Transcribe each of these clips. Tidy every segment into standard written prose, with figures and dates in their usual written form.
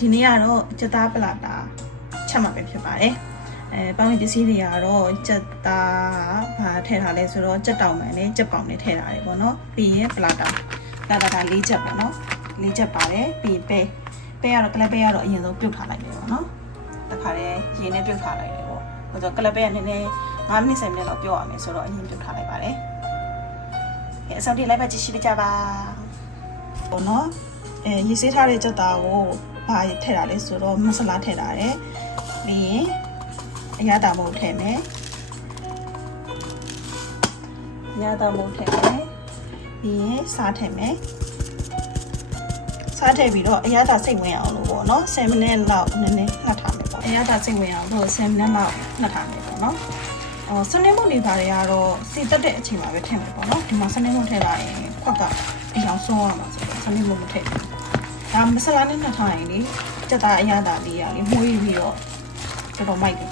ဒီနေ့ကတော့ကြက်သားပလာတာချက်မှာပဲဖြစ်ပါတယ်ပေါင်းပစ္စည်းတွေကတော့ကြက်သားဘာထည့်ထားလဲဆိုတော့ကြက်တောင်မှန်နဲ့ကြက်ကောင်နဲ့ထည့်ထားတယ်ပေါ့နော်ပြီးရင်ပလာတာ၄ချက်ပေါ့နော်၄ချက်ပါတယ်ပြီးပဲကတော့ကလပ်ပဲကတော့အရင်ဆုံးပြုတ်ထားလိုက်တယ်ပေါ့နော်တခါတည်းရေနဲ့ပြုတ်ထားလိုက်တယ်ပေါ့ဟိုဆိုကလပ်ပဲကနည်းနည်း9မိနစ်10မိနစ်လောက်ပြောရမယ်ဆိုတော့အရင်ပြုတ်ထားလိုက်ပါတယ်အစောင့်တိလိုက်ပါကြည့်ရှိကြပါပေါ့နော်ရေဆေးထားတဲ့ကြက်သားကိုဘာထည့်တာလဲဆိုတော့မဆလာထည့်ထားတယ်ပြီးရင်အရသာမုတ်ထည့်မယ်အရသာမုတ်ထည့်မယ်ပြီးရင်စားထည့်မယ်စားထည့်ပြီးတော့အရသာစိတ်ဝင်အောင်လို့ပေါ့နော်10မိနစ်လောက်နည်းနည်းနှက်ထားမယ်ပေါ့အရသာစိတ်ဝင်အောင်လို့10မိနစ်လောက်နှက်ထားမယ်ပေါ့နော်စနေမုန်တွေဘာတွေကတော့စီတက်တဲ့အချိန်မှာပဲထည့်မယ်ပေါ့နော်ဒီမှာစနေမုန်ထည့်လိုက်ရင်ခွက်ကအရောင်ဆုံးရမှာဆိုတော့စနေမုန်မထည့်ဘူးဒါမဆလာနဲ့နှက်ထားရင်လေကြက်သားအရသာလေးရလေးမှုေးပြီးတော့တော်တော်မိုက်တယ်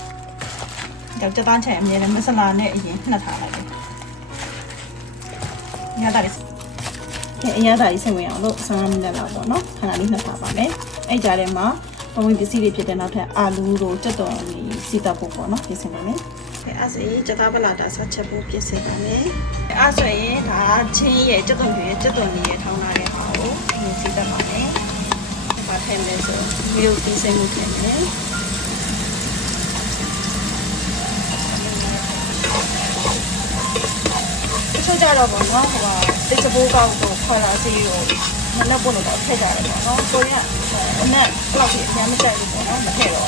ကြက်သားချင်အမြဲတမ်းမဆလာနဲ့အရင်နှက်ထားလိုက်တယ်အရသာလေးအရသာလေးစိတ်ဝင်အောင်လို့15မိနစ်လောက်ပေါ့နော်ခဏလေးနှက်ထားပါမယ်အဲ့ကြားထဲမှာပဝင်းပစ္စည်းတွေဖြစ်တဲ့နောက်ထပ်အာလူတို့ကြက်တော်လေးစီတပ်ဖို့ပေါ့နော်ပြင်ဆင်ပါမယ်အဲ့ဆိုရင်ကြက်သားပလာတာဆက်ချက်ဖို့ပြင်ဆင်ပါမယ်အဲ့ဆိုရင်ဒါချင်းရဲ့ကြက်တော်ရဲ့ထောင်းလာတဲ့ဟာကိုပြင်စီတပ်ပါမယ်ဘာထည့်လဲဆိုမျိုးပြင်ဆင်မှုပြင်မယ်ချိုးကြတော့ပေါ့နော်ဟိုတစ်စပိုးကောက်တော့ခွာလာစီကိုမနဲ့ပို့လို့တော့ထည့်ကြတယ်ပေါ့နော်ကိုရအနက်လောက်ပြီးအများမကြိုက်ဘူးပေါ့နော်မထည့်တော့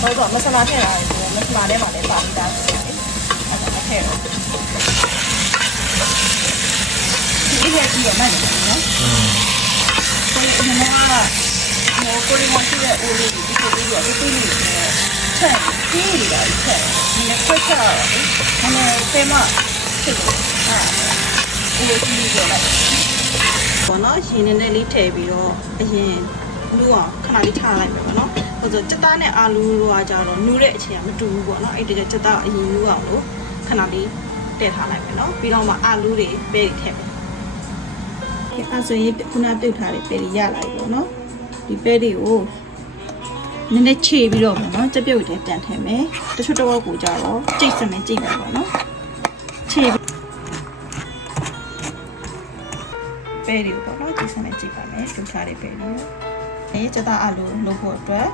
ဘာလို့မဆလာထည့်တာလဲဆိုတော့မဆလာထဲမှာလည်းပါပြီးသားဆိုတယ်အဲ့ဒါမထည့်တော့ဒီလိုကြည့်ရမှန်းတယ်နော်ကိုရအနက်ကကိုရီမရှိတဲ့အိုးလေးဒီလိုလေးတော့ဒီလိုချက်ကြီးနေတာချက်ဒီနဲ့ခွက်ချတော့လေဒါနဲ့ပဲမဖြစ်တယ်အိုးကြီးကြော်လိုက်ပေါ့နော်ရေနည်းနည်းလေးထည့်ပြီးတော့အရင်လူအောင်ခဏလေးထားလိုက်မယ်ပေါ့နော်ဟိုဆိုကြက်သားနဲ့အာလူတို့ကကြတော့နူးတဲ့အချိန်ကမတူဘူးပေါ့နော်အဲ့ဒါကြက်သားအရင်လူအောင်လို့ခဏလေးတည့်ထားလိုက်မယ်နော်ပြီးတော့မှအာလူတွေပဲထည့်မယ်အဲ့ဆိုရင်ခုနပြုတ်ထားတဲ့ပဲတွေရလာပြီပေါ့နော်ဒီပဲတွေကိုနည်းနည်းခြေပြီးတော့ပေါ့နော်ကြက်ပြုတ်တွေပြန်ထည့်မယ်တချို့တော့ကိုကြတော့ကြိတ်စမယ်ကြိတ်မယ်ပေါ့နော်ခြေပဲတွေပေါ့နော်ကြိတ်စမယ်ကြိတ်ပါမယ်ပြုတ်ထားတဲ့ပဲတွေကြက်သားအာလူလုပ်ဖို့အတွက်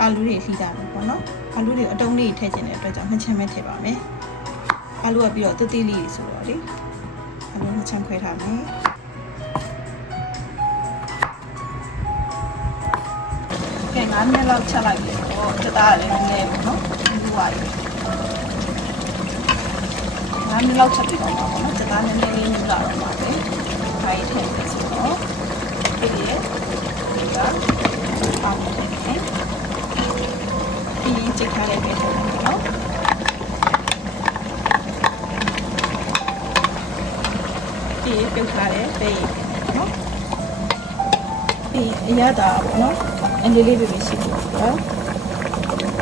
အာလူတွေလှီးတာမယ်ပေါ့နော်အာလူတွေအတုံးလေးထည့်ခြင်းတဲ့အတွက်ကြောင့်နှစ်ချမ်းပဲထည့်ပါမယ်အာလူကပြီးတော့တိလေးဆိုတော့လေအာလူနှစ်ချမ်းခွဲထားမယ်ကဲ9မိနစ်လောက်ချက်လိုက်ပြီတော့ကြက်သားလည်းနည်းနည်းပေါ့နော်လူပါပြီ9မိနစ်လောက်ချက်ပြီးတော့ပါပေါ့နော်ကြက်သားနည်းနည်းလေးညှလာတော့ပါပဲခိုင်းထည့်ပြီးဆိုတော့ဒီရဲ့ဒီကပေါင်းထည့်မယ်ပြီးရင်ကြက်ထားတဲ့ပဲထည့်မယ်နော်ဒီပြုတ်ထားတဲ့ပဲနော်ဒီအရသာပေါ့နော်အလေးလေးပဲရှိတယ်နော်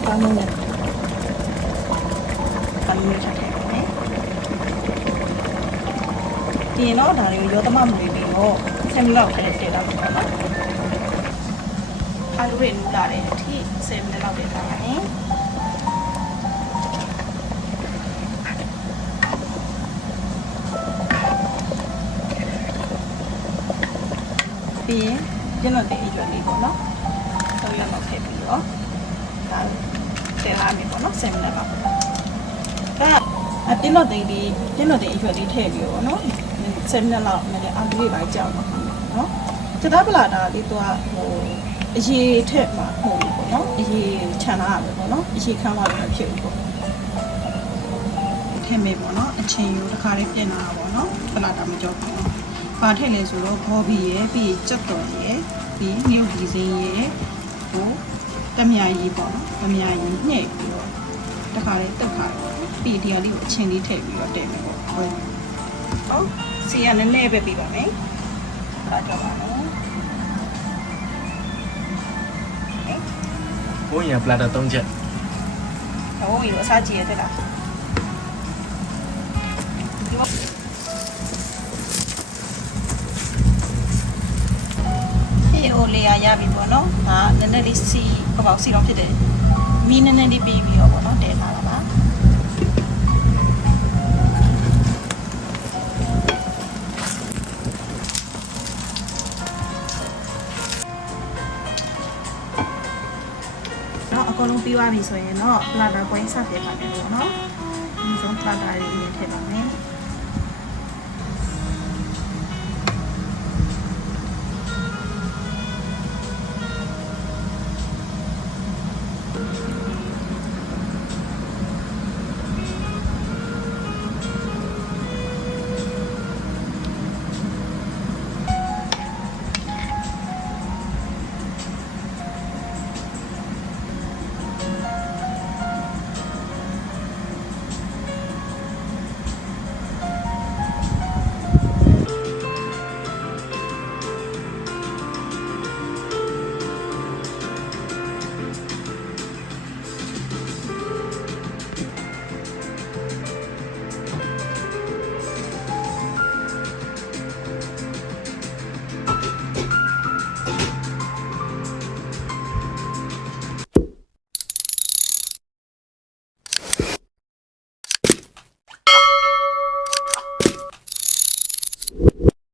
ပေါင်းနေပေါင်းနေချက်တယ်ဒီတော့ဒါလေးရောသမမှုလေးပြီးတော့10မိနစ်လောက်ထည့်တော့ပေါ့နော်အာလူတွေနူလာတဲ့အထိ10မိနစ်လောက်ထည့်ထားပါမယ်ပြီးရင်ပြည့်တော့တဲ့အရွယ်လေးပေါ့နော်ဆုံးရတော့ထည့်ပြီးတော့ဒါထည့်လာမယ်ပေါ့နော်10မိနစ်လောက်ဒါပြည့်တော့တဲ့အရွယ်လေးထည့်ပြီးတော့နော်10မိနစ်လောက်နဲ့အာလူတွေပါကြောက်ပါနော်ကြက်သားပလာတာလေးတော့ဟိုအရေးထက်မှာဟုတ်ပြီပေါ့နော်အရေးခြံလာရမယ်ပေါ့နော်အရေးခမ်းသွားလို့မဖြစ်ဘူးပေါ့ထည့်မယ်ပေါ့နော်အချင်းယူတစ်ခါလေးပြင်လာတာပေါ့နော်ပလာတာမကြောက်ဘူးပါထည့်လဲဆိုတော့ဘောဘီရဲ့ပြီးကြက်တော်ရဲ့ပြီးမြုပ်ဒီစင်းရဲ့ဟိုတမယာကြီးပေါ့နော်တမယာကြီးညှိ့ပြီးတော့တစ်ခါလေးတုတ်ခါပြီးဒီဟာလေးကိုအချင်းလေးထည့်ပြီးတော့တည်မယ်ပေါ့ဟုတ်စီရနည်းနည်းပဲပြပါမယ်။ဒါကြောင့်ပါနော်။ဘုံရပလာတာ3ချက်။ဟိုယူအစားကြည့်ရတဲ့လား။ ပြင်အိုလေးရပြီပေါ့နော်ဒါနည်းနည်းလေးစီပေါ့စီတော့ဖြစ်တယ်မီးနည်းနည်းလေးပြီးပြီးတော့ပေါ့နော်တဲထားတာပါနော်အကုန်လုံးပြီးသွားပြီဆိုရင်တော့ပလာတာပွဲစတင်ပါမယ်ပေါ့နော်ဒီဆုံးပလာတာလေးနဲ့ထည့်ပါမယ်